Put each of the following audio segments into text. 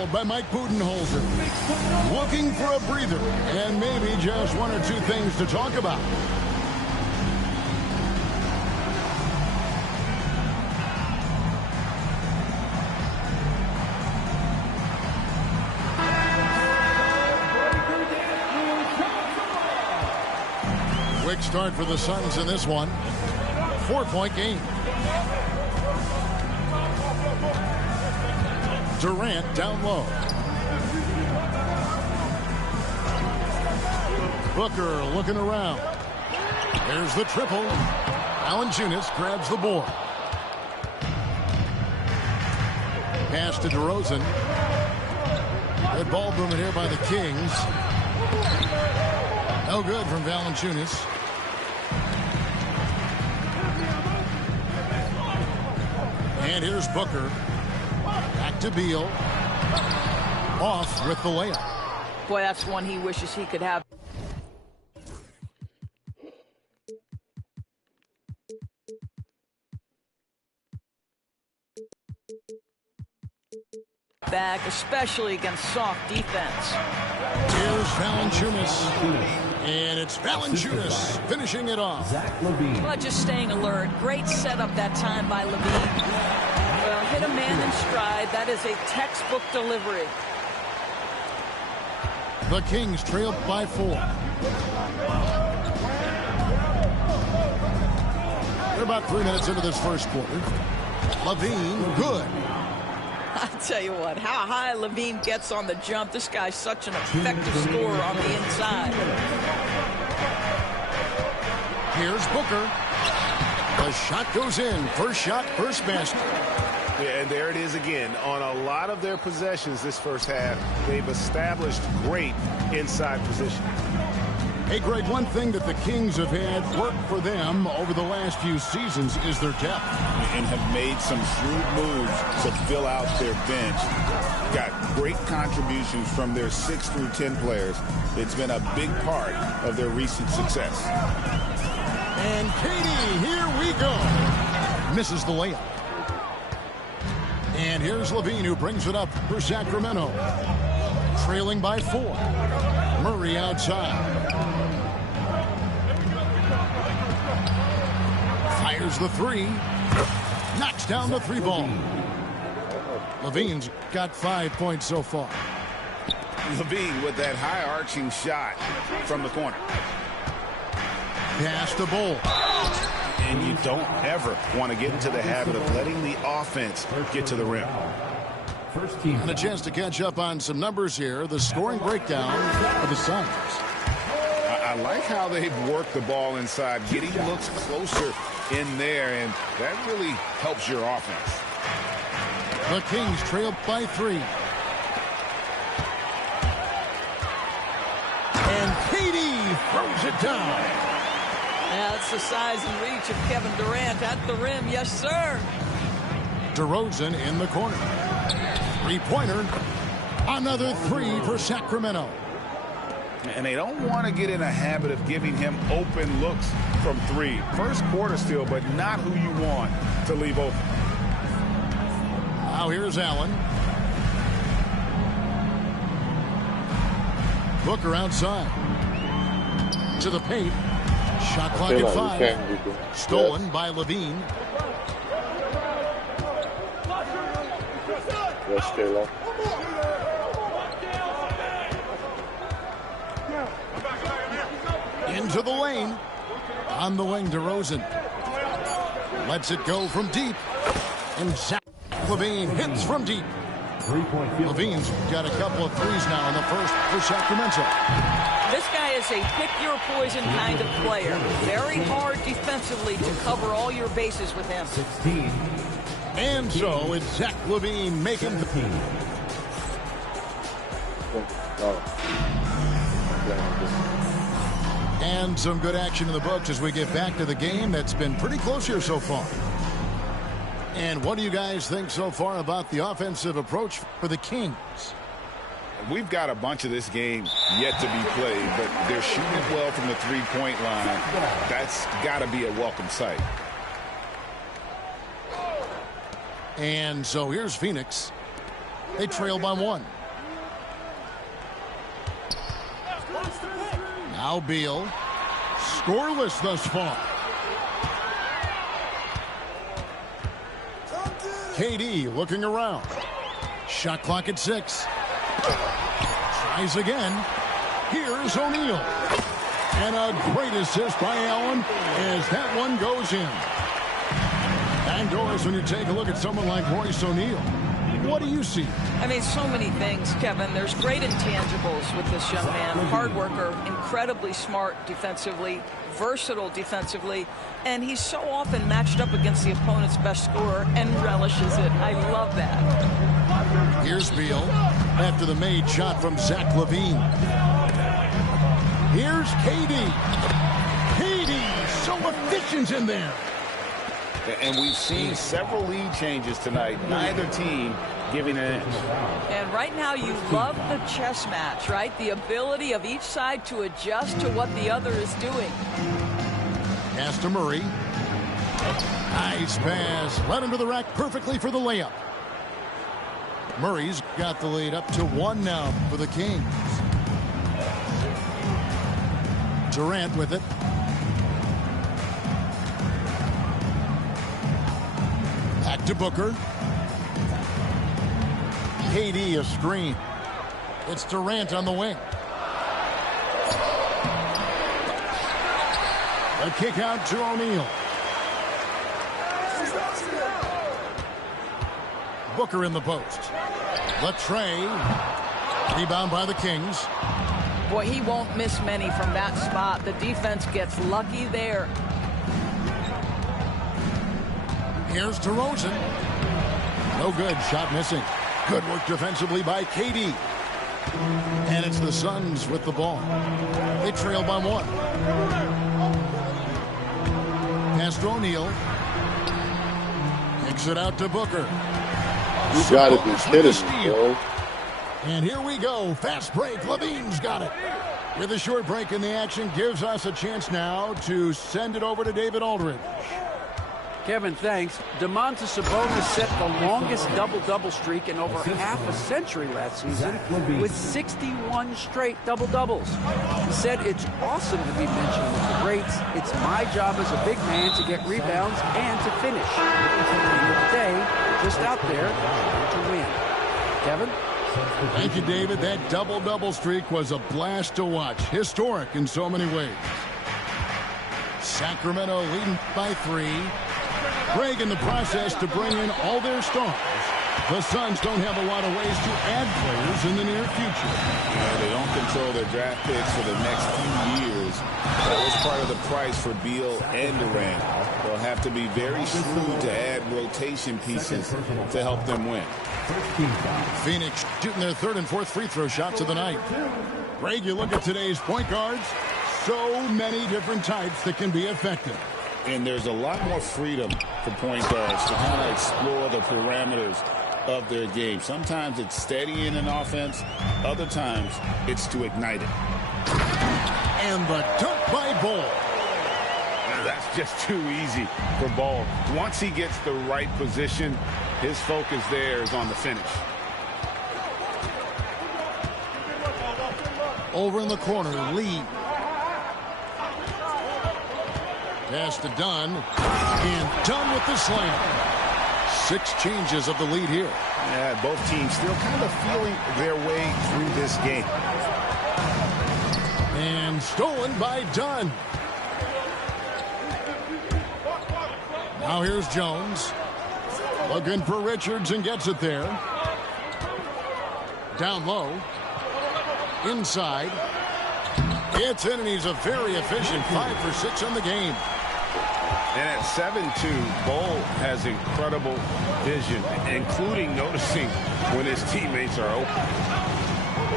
called by Mike Budenholzer. Looking for a breather and maybe just one or two things to talk about. Quick start for the Suns in this one. 4-point game. Durant down low. Booker looking around. There's the triple. Valanciunas grabs the board. Pass to DeRozan. Good ball movement here by the Kings. No good from Valanciunas. And here's Booker. Back to Beal. Off with the layup. Boy, that's one he wishes he could have. Back, especially against soft defense. Here's Valanciunas. And it's Valanciunas finishing it off. Well, just staying alert. Great setup that time by Levine. Well, hit a man in stride. That is a textbook delivery. The Kings trail by 4. They're about 3 minutes into this first quarter. Levine, good. I'll tell you what, how high Levine gets on the jump. This guy's such an effective scorer on the inside. Here's Booker. The shot goes in. First shot, first basket. Yeah, and there it is again. On a lot of their possessions this first half, they've established great inside position. Hey, Greg, one thing that the Kings have had work for them over the last few seasons is their depth. And have made some shrewd moves to fill out their bench. Got great contributions from their 6 through 10 players. It's been a big part of their recent success. And Katie, here we go. Misses the layup. And here's Levine, who brings it up for Sacramento. Trailing by 4. Murray outside. Fires the 3. Knocks down the 3 ball. Levine's got 5 points so far. Levine with that high arching shot from the corner. Pass to Bull. And you don't ever want to get into the habit of letting the offense get to the rim. And a chance to catch up on some numbers here. The scoring breakdown for the Suns. I like how they've worked the ball inside, getting looks closer in there, and that really helps your offense. The Kings trail by 3. And Katie throws it down. Yeah, that's the size and reach of Kevin Durant at the rim. Yes, sir. DeRozan in the corner. 3-pointer. Another 3 for Sacramento. And they don't want to get in a habit of giving him open looks from 3. First quarter still, but not who you want to leave open. Now here's Allen. Booker outside. To the paint. Shot clock at 5. Stolen by Levine. Into the lane. On the wing, DeRozan. Lets it go from deep. And Zach Levine hits from deep. Levine's got a couple of threes now in the first for Sacramento. This guy is a pick-your-poison kind of player. Very hard defensively to cover all your bases with him. 16. And so it's Zach Levine making the team. And some good action in the books as we get back to the game that's been pretty close here so far. And what do you guys think so far about the offensive approach for the Kings? We've got a bunch of this game yet to be played, but they're shooting well from the three-point line. That's got to be a welcome sight. And so here's Phoenix. They trail by 1. Now Beal. Scoreless thus far. KD looking around. Shot clock at 6. Tries again. Here's O'Neal. And a great assist by Allen as that one goes in. And Doris, when you take a look at someone like Royce O'Neal, what do you see? I mean, so many things, Kevin. There's great intangibles with this young man. Hard worker, incredibly smart defensively, versatile defensively, and he's so often matched up against the opponent's best scorer and relishes it. I love that. Here's Beal after the made shot from Zach LaVine. Here's KD. KD, so efficient in there. And we've seen several lead changes tonight. Neither team giving an inch. And right now you love the chess match, right? The ability of each side to adjust to what the other is doing. Pass to Murray. Nice pass. Led into the rack perfectly for the layup. Murray's got the lead up to 1 now for the Kings. Durant with it. Back to Booker. KD a screen. It's Durant on the wing. A kick out to O'Neal. Booker in the post. Latrey. Rebound by the Kings. Boy, he won't miss many from that spot. The defense gets lucky there. Here's DeRozan. No good. Shot missing. Good work defensively by KD. And it's the Suns with the ball. They trail by 1. Pass to O'Neal. Kicks it out to Booker. You gotta be kidding me, bro. And here we go. Fast break. LaVine's got it. With a short break in the action, gives us a chance now to send it over to David Aldridge. Kevin, thanks. Domantas Sabonis set the longest double-double streak in over half a century last season with 61 straight double-doubles. He said, "It's awesome to be mentioned with the greats. It's my job as a big man to get rebounds and to finish. At the end of the day, we're just out there to win." Kevin? Thank you, David. That double-double streak was a blast to watch. Historic in so many ways. Sacramento leading by 3. Greg in the process to bring in all their stars. The Suns don't have a lot of ways to add players in the near future. Yeah, they don't control their draft picks for the next few years. That was part of the price for Beal and Durant. They'll have to be very shrewd to add rotation pieces to help them win. Phoenix shooting their 3rd and 4th free throw shots of the night. Greg, you look at today's point guards, so many different types that can be effective. And there's a lot more freedom for point guards to kind of explore the parameters of their game. Sometimes it's steadying an offense. Other times it's to ignite it. And the dunk by Ball. That's just too easy for Ball. Once he gets the right position, his focus there is on the finish. Over in the corner, Lee. Pass to Dunn. And Dunn with the slam. 6 changes of the lead here. Yeah, both teams still kind of feeling their way through this game. And stolen by Dunn. Now here's Jones. Looking for Richards and gets it there. Down low. Inside. It's in, and he's a very efficient 5 for 6 on the game. And at 7-2, Bol has incredible vision, including noticing when his teammates are open.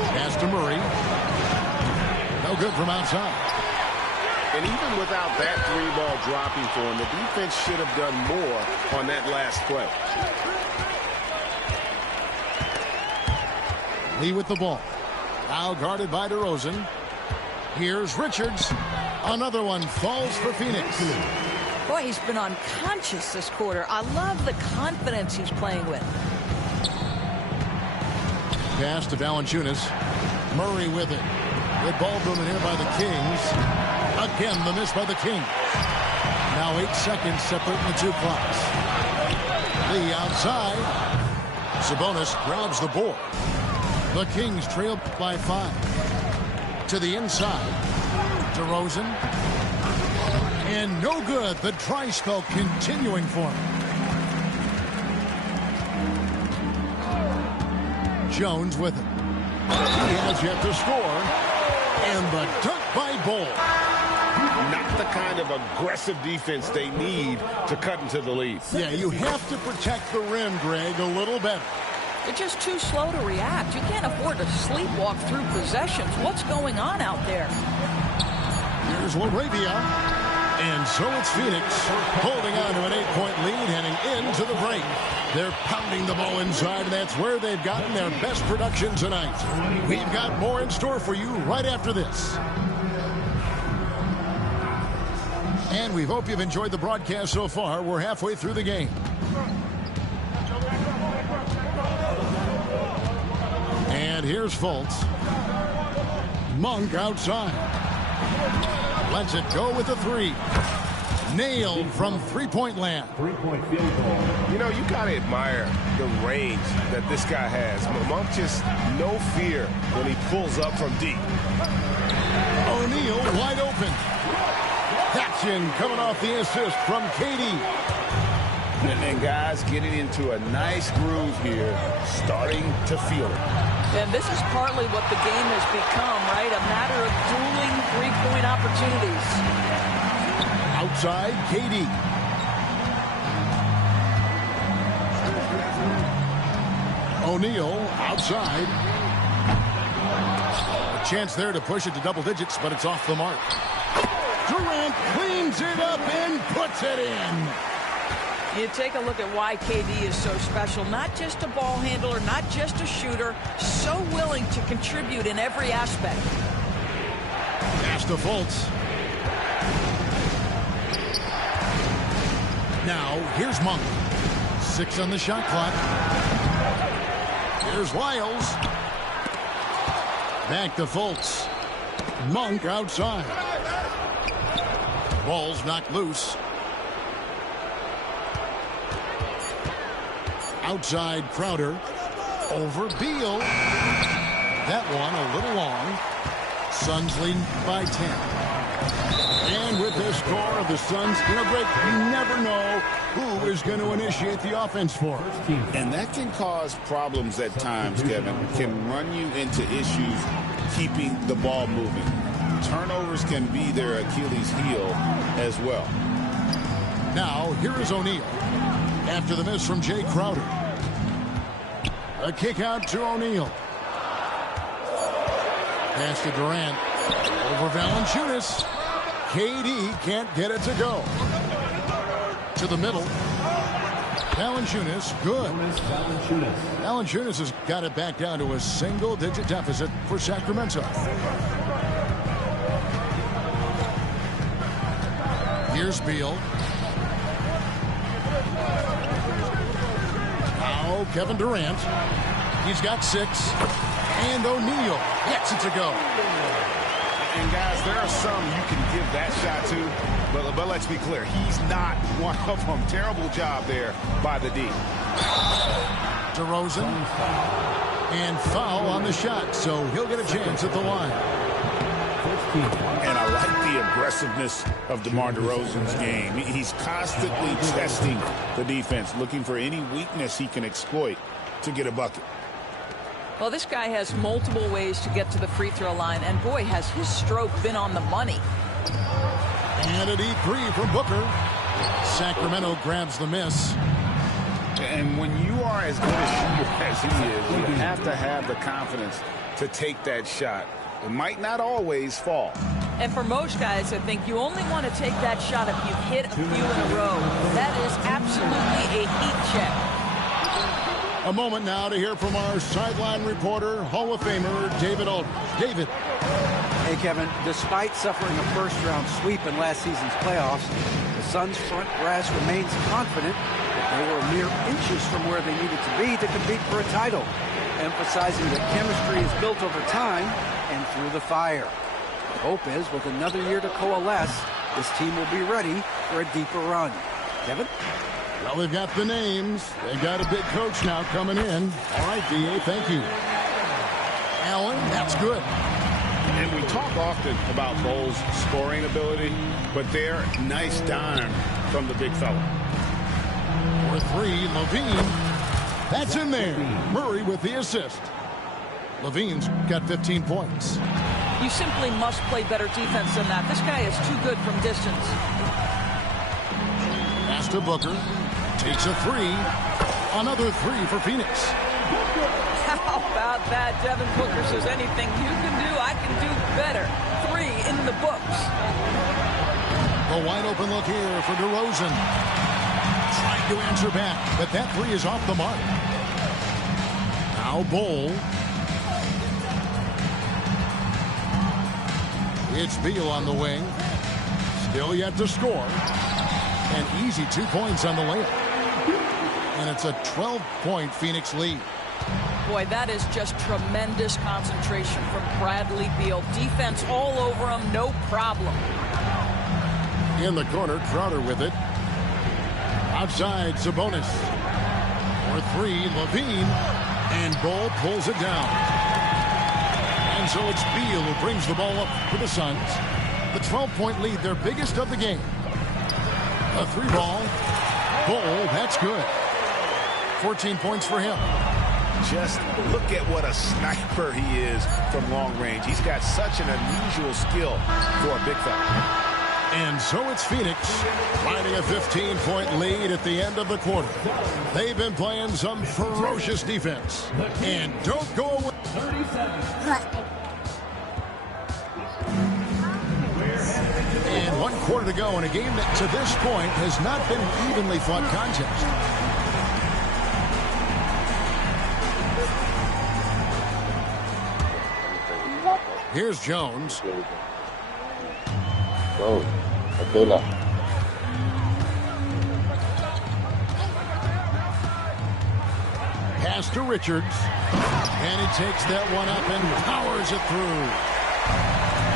Pass to Murray. No good from outside. And even without that 3-ball dropping for him, the defense should have done more on that last play. Lee with the ball. Now guarded by DeRozan. Here's Richards. Another one falls for Phoenix. Boy, he's been unconscious this quarter. I love the confidence he's playing with. Pass to Valanciunas. Murray with it. Good ball movement here by the Kings. Again, the miss by the Kings. Now 8 seconds separating the two clocks. Lee outside. Sabonis grabs the board. The Kings trail by 5. To the inside. DeRozan. And no good. The dry spell continuing for him. Jones with it. He has yet to score. And the dunk by Bol. Not the kind of aggressive defense they need to cut into the lead. Yeah, you have to protect the rim, Greg, a little better. They're just too slow to react. You can't afford to sleepwalk through possessions. What's going on out there? Here's LaRavia. And so it's Phoenix holding on to an 8-point lead heading into the break. They're pounding the ball inside, and that's where they've gotten their best production tonight. We've got more in store for you right after this. And we hope you've enjoyed the broadcast so far. We're halfway through the game. And here's Fultz. Monk outside. Lets it go with the 3. Nailed from three-point land. Three-point field goal. You know, you got to admire the range that this guy has. Monk just no fear when he pulls up from deep. O'Neal wide open. That's in, coming off the assist from KD. And then guys getting into a nice groove here, starting to feel it. And this is partly what the game has become, right? A matter of dueling three-point opportunities. Outside, KD. O'Neal outside. A chance there to push it to double digits, but it's off the mark. Durant cleans it up and puts it in. You take a look at why KD is so special. Not just a ball handler, not just a shooter. So willing to contribute in every aspect. Pass to Fultz. Now, here's Monk. 6 on the shot clock. Here's Lyles. Back to Fultz. Monk outside. Ball's knocked loose. Outside Crowder. Over Beal. That one a little long. Suns lead by 10. And with the score of the Suns in a break, you never know who is going to initiate the offense for us. And that can cause problems at times, Kevin. Can run you into issues keeping the ball moving. Turnovers can be their Achilles heel as well. Now, here is O'Neal. After the miss from Jay Crowder. A kick out to O'Neal. Pass to Durant. Over Valanciunas. KD can't get it to go. To the middle. Valanciunas, good. Valanciunas has got it back down to a single-digit deficit for Sacramento. Here's Beal. Now Kevin Durant. He's got 6. And O'Neal gets it to go. And guys, there are some you can give that shot to, but let's be clear, he's not one of them. Terrible job there by the D. DeRozan. And foul on the shot, so he'll get a chance at the line. And I like the aggressiveness of DeMar DeRozan's game. He's constantly testing the defense, looking for any weakness he can exploit to get a bucket. Well, this guy has multiple ways to get to the free throw line, and boy, has his stroke been on the money. And a deep 3 from Booker. Sacramento grabs the miss. And when you are as good a shooter as he is, you have to have the confidence to take that shot. It might not always fall. And for most guys, I think you only want to take that shot if you've hit a few in a row. That is absolutely a heat check. A moment now to hear from our sideline reporter, Hall of Famer David Aldridge. David. Hey, Kevin, despite suffering a first-round sweep in last season's playoffs, the Suns' front brass remains confident that they were mere inches from where they needed to be to compete for a title. emphasizing that chemistry is built over time and through the fire. The hope is with another year to coalesce, this team will be ready for a deeper run. Kevin? Well, they've got the names. They've got a big coach now coming in. All right, D.A., thank you. Allen, that's good. And we talk often about Bull's scoring ability, but they're nice dime from the big fella. For three, Levine. That's in there. Murray with the assist. Levine's got 15 points. You simply must play better defense than that. This guy is too good from distance. Pass to Booker. Takes a three. Another three for Phoenix. How about that? Devin Booker says anything you can do, I can do better. 3 in the books. A wide open look here for DeRozan. Trying to answer back, but that three is off the mark. Now Bull. It's Beal on the wing. Still yet to score. An easy 2 points on the layup. And it's a 12-point Phoenix lead. Boy, that is just tremendous concentration from Bradley Beal. Defense all over him, no problem. In the corner, Crowder with it. Outside, Sabonis. For three, Levine. And Bull pulls it down. And so it's Beal who brings the ball up for the Suns. The 12-point lead, their biggest of the game. A three ball. Bull, that's good. 14 points for him. Just look at what a sniper he is from long range. He's got such an unusual skill for a big fella. And so it's Phoenix riding a 15-point lead at the end of the quarter. They've been playing some ferocious defense. And don't go away. And 1 quarter to go in a game that to this point has not been an evenly fought contest. Here's Jones. Oh, Adela. Pass to Richards. And he takes that one up and powers it through.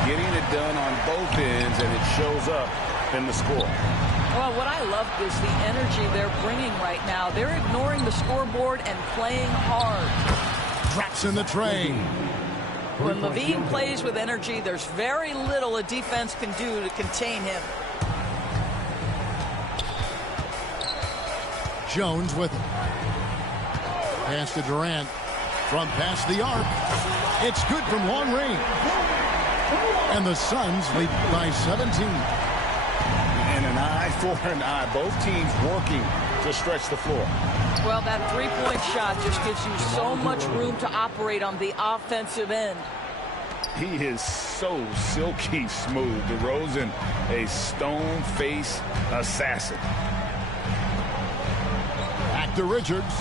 Getting it done on both ends, and it shows up in the score. Well, what I love is the energy they're bringing right now. They're ignoring the scoreboard and playing hard. Drops in the tray. When Levine plays with energy, there's very little a defense can do to contain him. Jones with it. Pass to Durant. From past the arc. It's good from long range. And the Suns lead by 17. And an eye for an eye. Both teams working to stretch the floor. Well, that three-point shot just gives you so much room to operate on the offensive end. He is so silky smooth. DeRozan, a stone-faced assassin. Back to Richards.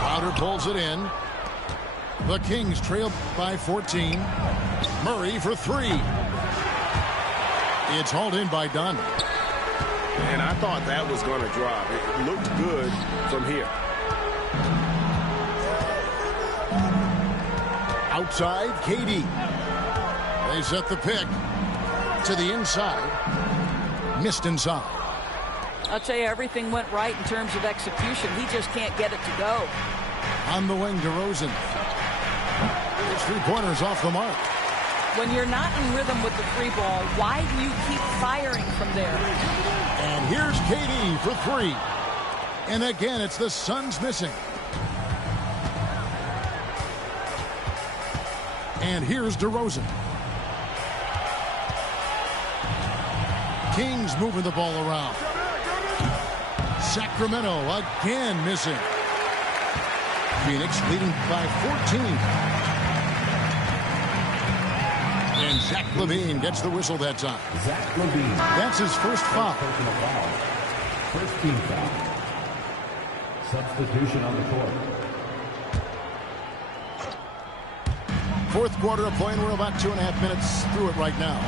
Crowder pulls it in. The Kings trail by 14. Murray for three. It's hauled in by Dunn. And I thought that was going to drop. It looked good from here. Outside, KD. They set the pick to the inside. Missed inside. I'll tell you, everything went right in terms of execution. He just can't get it to go. On the wing, DeRozan. His three-pointers off the mark. When you're not in rhythm with the three ball, why do you keep firing from there? And here's KD for three. And again, it's the Suns missing. And here's DeRozan. Kings moving the ball around. Sacramento again missing. Phoenix leading by 14. And Zach LaVine gets the whistle that time. Zach LaVine. That's his first foul. Personal foul. First team foul. Substitution on the court. Fourth quarter of play, and we're about 2.5 minutes through it right now.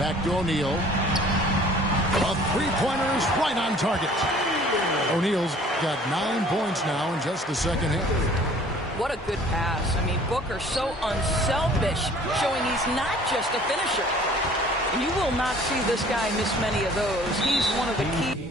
Back to O'Neal. A three-pointer is right on target. O'Neal's got 9 points now in just the second half. What a good pass. I mean, Booker so unselfish, showing he's not just a finisher. You will not see this guy miss many of those. He's one of the key.